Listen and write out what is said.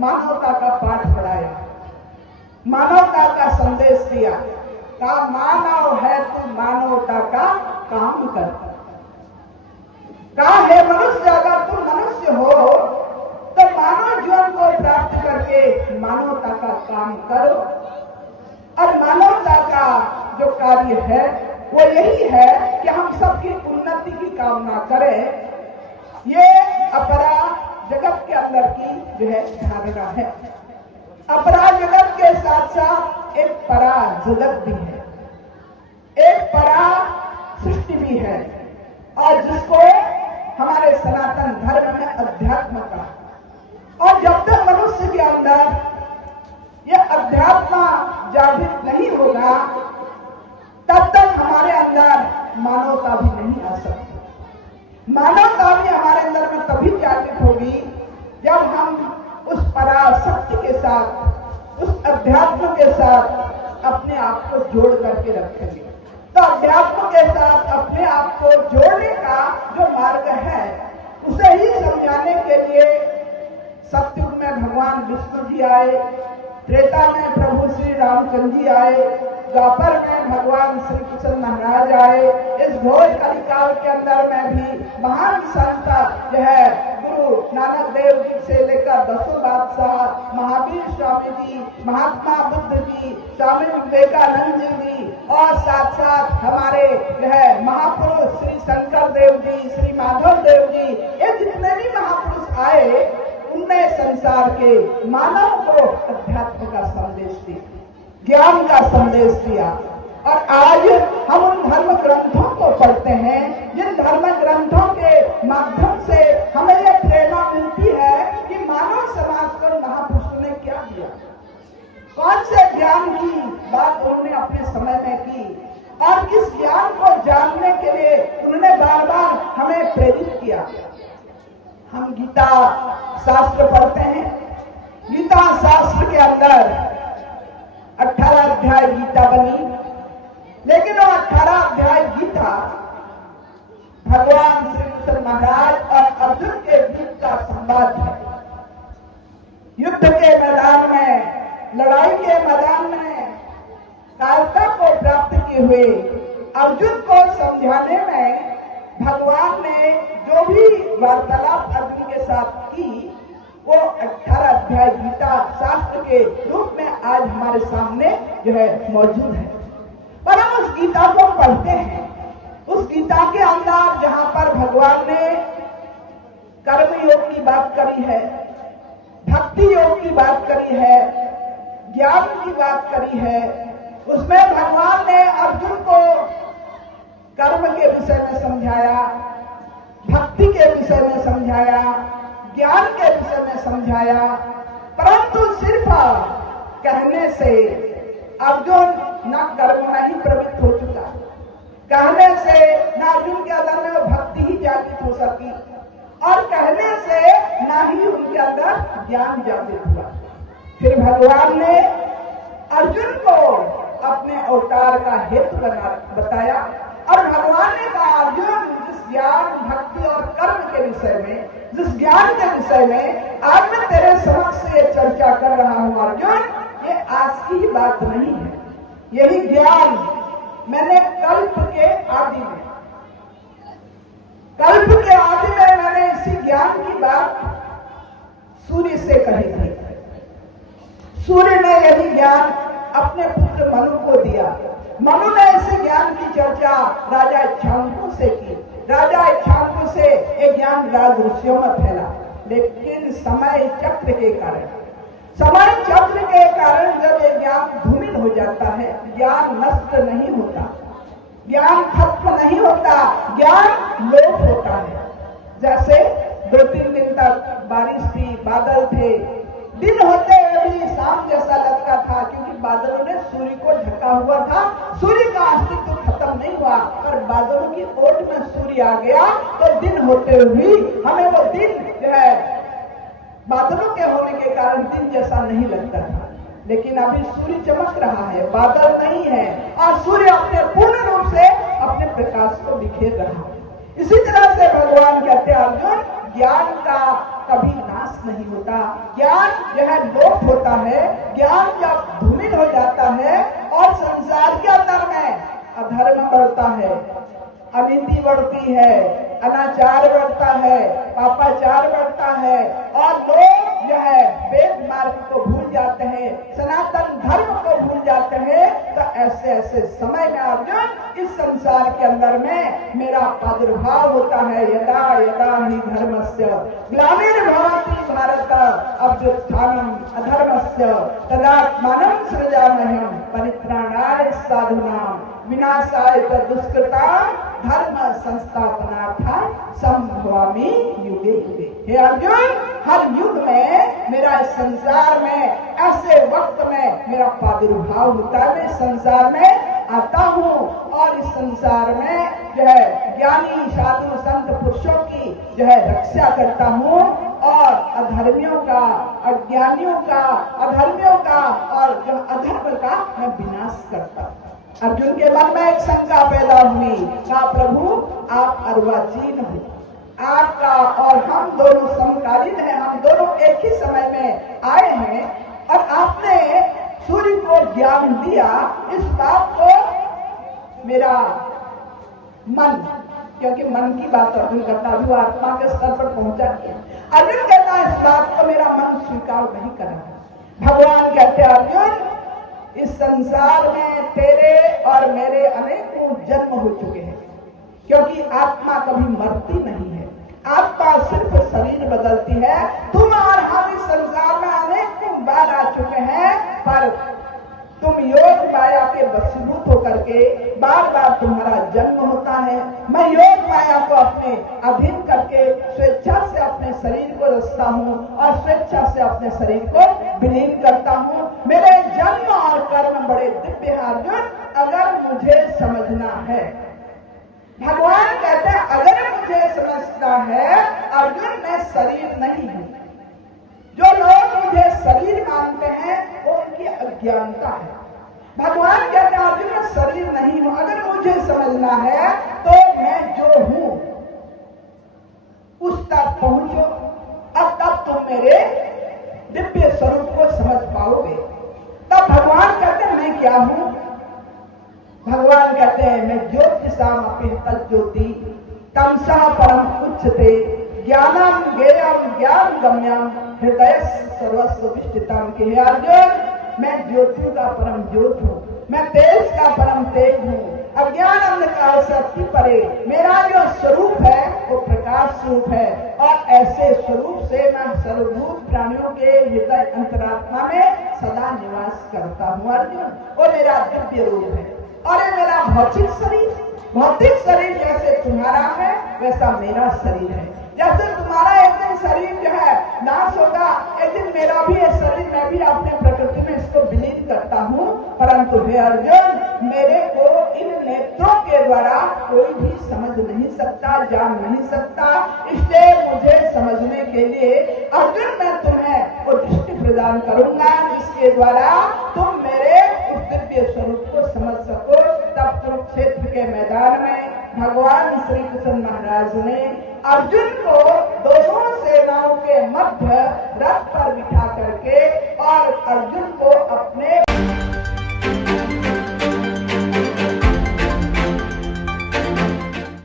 मानवता का पाठ पढ़ाया, मानवता का संदेश दिया। कहा मानव है तू मानवता का काम कर। कहा है मनुष्य अगर तू मनुष्य हो तो मानव जीवन को प्राप्त करके मानवता का काम करो। और मानवता का जो कार्य है वो यही है कि हम सबकी उन्नति की कामना करें। ये अपरा जगत के अंदर की जो है धारणा है। अपरा जगत के साथ साथ एक परा जगत भी है, एक परा सृष्टि भी है, और जिसको हमारे सनातन धर्म में अध्यात्म कहा। और जब तक मनुष्य के अंदर यह अध्यात्म जागृत नहीं होगा तब तक हमारे अंदर मानवता भी नहीं आ सकती। मानवता भी हमारे अंदर में तभी जागृत होगी जब हम उस पराशक्ति के साथ, उस अध्यात्म के साथ अपने आप को जोड़ करके रखेंगे। तो अध्यात्म के साथ अपने आप को जोड़ने का जो मार्ग है उसे ही समझाने के लिए सतयुग में भगवान विष्णु जी आए, त्रेता में प्रभु श्री रामचंद्र जी आए, द्वापर में भगवान श्री कृष्ण महाराज आए। इस घोर कलिकाल के अंदर में भी महान संत जो है गुरु नानक देव जी से लेकर दसों बादशाह, महावीर स्वामी जी, महात्मा बुद्ध जी, स्वामी विवेकानंद जी और साथ साथ हमारे जो है महापुरुष श्री शंकर देव जी, श्री माधव देव जी, ये जितने भी महापुरुष आए उनने संसार के मानव को अध्यात्म का संदेश दिया, ज्ञान का संदेश दिया। और आज हम उन धर्म ग्रंथों को पढ़ते हैं जिन धर्म ग्रंथों के माध्यम से हमें यह प्रेरणा मिलती है कि मानव समाज को महापुरुषों ने क्या दिया, कौन से ज्ञान की बात उन्होंने अपने समय में की, और किस ज्ञान को जानने के लिए उन्होंने बार बार हमें प्रेरित किया। हम गीता शास्त्र पढ़ते हैं, गीता शास्त्र के अंदर 18 अध्याय गीता बनी, लेकिन वो 18 अध्याय गीता भगवान श्री कृष्ण महाराज और अर्जुन के बीच का संवाद है। युद्ध के मैदान में, लड़ाई के मैदान में कायरता को प्राप्त किए हुए अर्जुन को समझाने में भगवान ने जो भी वार्तालाप अर्जुन के साथ की वो 18 अध्याय गीता शास्त्र के रूप में आज हमारे सामने जो है मौजूद है। पर हम उस गीता को पढ़ते हैं, उस गीता के अंदर जहां पर भगवान ने कर्म योग की बात करी है, भक्ति योग की बात करी है, ज्ञान की बात करी है, उसमें भगवान ने अर्जुन को कर्म के विषय में समझाया, भक्ति के विषय में समझाया, ज्ञान के विषय में समझाया। परंतु सिर्फ कहने से अर्जुन न कर्म में ही प्रवृत्त हो चुका, कहने से न अर्जुन के अंदर में वो भक्ति ही जागृत हो सकी, और कहने से न ही उनके अंदर ज्ञान जागृत हुआ। फिर भगवान ने अर्जुन को अपने अवतार का हेतु बताया, और भगवान ने कहा अर्जुन जिस ज्ञान, भक्ति और कर्म के विषय में, जिस ज्ञान के विषय में आज मैं तेरे समक्ष ये चर्चा कर रहा हूं अर्जुन, ये आज की बात नहीं है। यही ज्ञान मैंने कल्प के आदि में मैंने इसी ज्ञान की बात सूर्य से कही थी। सूर्य ने यही ज्ञान अपने पुत्र मनु को दिया। मनु ने इसी ज्ञान की चर्चा राजा इक्ष्वाकु से की। राजा ज्ञान राज ऋषियों में फैला, लेकिन समय चक्र के कारण जब ये ज्ञान धूमिल हो जाता है, ज्ञान नष्ट नहीं होता, ज्ञान खत्म नहीं होता, ज्ञान लोप होता है। जैसे 2-3 दिन तक बारिश थी, बादल थे, दिन होते हुए भी शाम जैसा लगता था, क्योंकि बादलों ने सूर्य को ढका हुआ था। सूर्य का अस्तित्व खत्म नहीं हुआ, पर बादलों की ओट में सूर्य आ गया तो दिन होते हुए भी हमें वो दिन जो है बादलों के होने के कारण दिन जैसा नहीं लगता था। लेकिन अभी सूर्य चमक रहा है, बादल नहीं है, और सूर्य अपने पूर्ण रूप से अपने प्रकाश को बिखेर रहा है। इसी तरह से भगवान कहते हैं अर्जुन, ज्ञान का कभी नाश नहीं होता, ज्ञान यह लोप होता है। ज्ञान जब धूमिल हो जाता है और संसार के अंदर में अधर्म बढ़ता है, अनिति बढ़ती है, अनाचार बढ़ता है, पापाचार बढ़ता है, और लोग जो है वेद मार्ग को भूल जाते हैं, सनातन धर्म को भूल जाते हैं। तो ऐसे समय में अर्जुन इस संसार के अंदर में मेरा प्रादुर्भाव होता है। यदा यदा हि धर्मस्य ग्लानिर्भवति भारत अभ्युत्थानम् अधर्मस्य तदात्मानं सृजाम्यहम् परित्राणाय साधूनां विनाशाय च दुष्कृतां धर्म संस्थापनार्थाय संभवामि युगे युगे। हे अर्जुन, हर युग में मेरा इस संसार में ऐसे वक्त में मेरा प्रादुर्भाव होता है। मैं संसार में आता हूँ और इस संसार में जो है ज्ञानी साधु संत पुरुषों की जो है रक्षा करता हूँ, और अधर्मियों का, अज्ञानियों का, अधर्मियों का और जो अधर्म का मैं विनाश करता हूँ। अर्जुन के मन में एक शंका पैदा हुई, कहा प्रभु आप अर्वाचीन हो, आपका और हम दोनों समकालीन हैं, हम दोनों एक ही समय में आए हैं, और आपने सूर्य को ज्ञान दिया। इस बात को मेरा मन, क्योंकि मन की बात अर्जुन करता, अभी वो आत्मा के स्तर पर पहुंचा नहीं। अर्जुन कहता इस बात को मेरा मन स्वीकार नहीं कर रहा। भगवान कहते अर्जुन, इस संसार में तेरे और मेरे अनेकों जन्म हो चुके हैं, क्योंकि आत्मा कभी मरती नहीं है, आत्मा सिर्फ शरीर बदलती है। तुम और हम इस संसार में अनेकों बार आ चुके हैं, पर तुम योग माया के वशीभूत होकर के बार बार तुम्हारा जन्म होता है। मैं योग माया को अपने अधीन करके स्वेच्छा से अपने शरीर को रचता हूँ और स्वेच्छा से अपने शरीर को विलीन करता हूँ। मेरे जन्म और कर्म बड़े दिव्य हैं अर्जुन, अगर मुझे समझना है। भगवान कहते हैं अगर मुझे समझना है अर्जुन, मैं शरीर नहीं हूँ। जो लोग मुझे शरीर मानते हैं वो उनकी अज्ञानता है। भगवान कहते हैं अर्जुन, मैं शरीर नहीं हूं, अगर मुझे समझना है तो मैं जो हूं उस तक पहुंचो, अब तब तुम मेरे दिव्य स्वरूप को समझ पाओगे। तब भगवान कहते हैं मैं क्या हूं। भगवान कहते हैं मैं ज्योतिषाम अपि तज्ज्योति तमसा परम उच्चते ज्ञानम ज्ञेयम ज्ञान गम्यम हृदय सर्वस्व विष्टितम। के अर्जुन, मैं ज्योतियों का परम ज्योत हूँ, मैं तेज का परम तेज हूँ, अज्ञान अंधकार से अति परे मेरा जो स्वरूप है वो प्रकाश स्वरूप है, और ऐसे स्वरूप से मैं सर्वभूत प्राणियों के हृदय अंतरात्मा में सदा निवास करता हूँ। अर्जुन, वो मेरा दिव्य रूप है। और ये मेरा भौतिक शरीर जैसे तुम्हारा है वैसा मेरा शरीर है। जैसे तुम्हारा एक दिन शरीर जो है नाश होगा, एक दिन मेरा भी है शरीर, मैं भी अपने प्रकृति में इसको विलीन करता हूँ। परंतु हे अर्जुन, मेरे को इन नेत्रों के द्वारा कोई भी समझ नहीं सकता, जान नहीं सकता। इसलिए मुझे समझने के लिए अर्जुन मैं तुम्हें वो दृष्टि प्रदान करूंगा जिसके द्वारा तुम मेरे उस दिव्य स्वरूप को समझ सको। तब कुरुक्षेत्र के मैदान में भगवान श्री कृष्ण महाराज ने अर्जुन को दोनों सेनाओं के मध्य रथ पर बिठा करके और अर्जुन को अपने